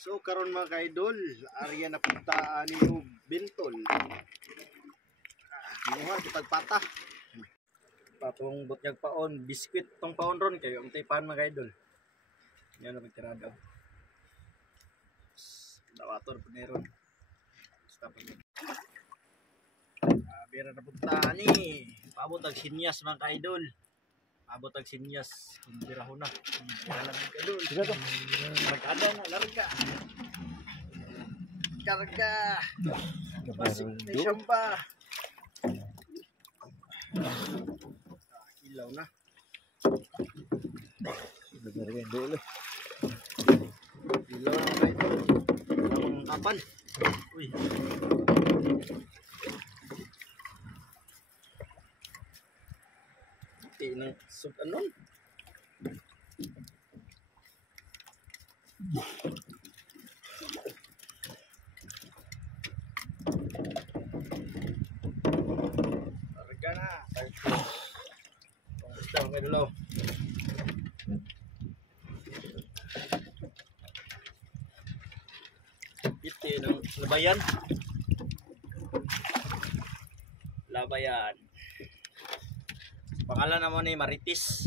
So karon mga kaidol, area na puntaan ni Bintol. Ginuha kitag pata. Patong butyag paon, biskwit tong paon ron kayo ang tipan mga kaidol. Yan na magtirada. Dawator po meron. Basta pa yun. Bira na puntaan ni. Paabot ang sinyas mga kaidol. Abot ang sinyas, kumbira ho na. Alam mo ka doon. Magkada na, larga. Karga. Masik na siyang ba. Ilaw na. Ilaw na ba ito? Ang kapal. Uy. Ng sub anon. Harga na. Isda may dalaw. Iti ng labayan. Labayan. Pangalan naman ni Maritis.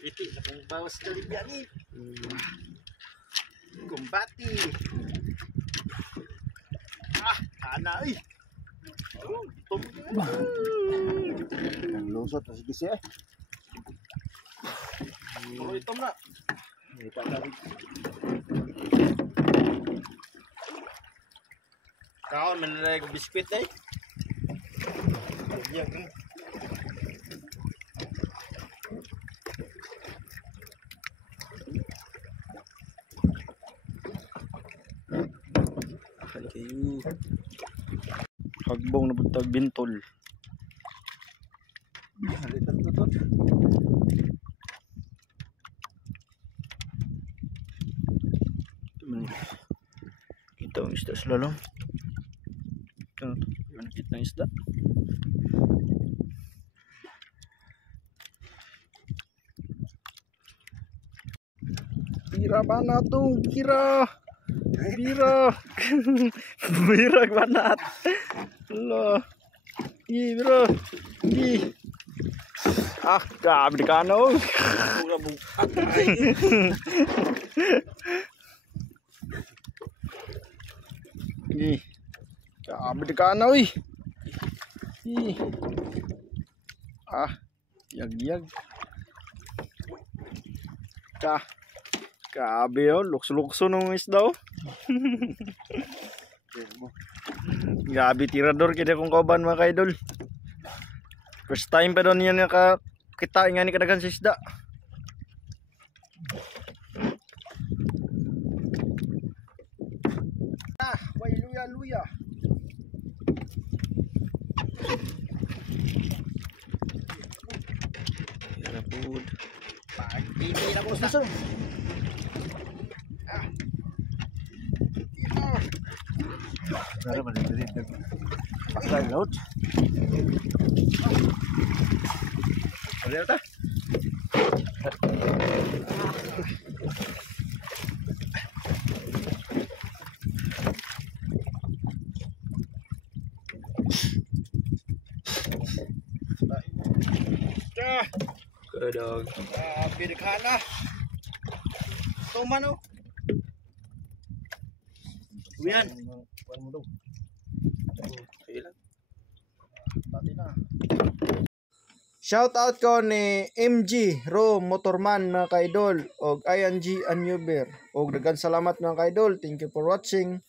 Iti na kung bawas na libyan ni. Kumbati. Hana ay. Ang lusot na sige siya. Puro itom na. Kaon manlag biskwit eh. Yan. Hagbong na buntag Bintol. Halitan tutot. Kita ang isda sila lang. Ito, yun kita ang isda. Bira banat dong, bira. Bira. Bira banat. Lo. Ih, bro. Ih. Grabe ka na. Pura bukat. Ih. Grabe ka na, uy. Ih. Yag-yag. Grabe oh, lukso-lukso ng isda oh. Grabe tirador kita kong kauban mga kaidol. First time pa doon yan nakakita nga ni kadagan sa isda. Way luya-luya. Yara food. Pag-ibig na po sa Nara malilit na pasay laut. Ada ta? Kedog. Pirkana. Tuman oh. Uyan. Shout out ko ni MG Ro Motorman mga kaidol og ING Annuber og daghang salamat mga kaidol. Thank you for watching.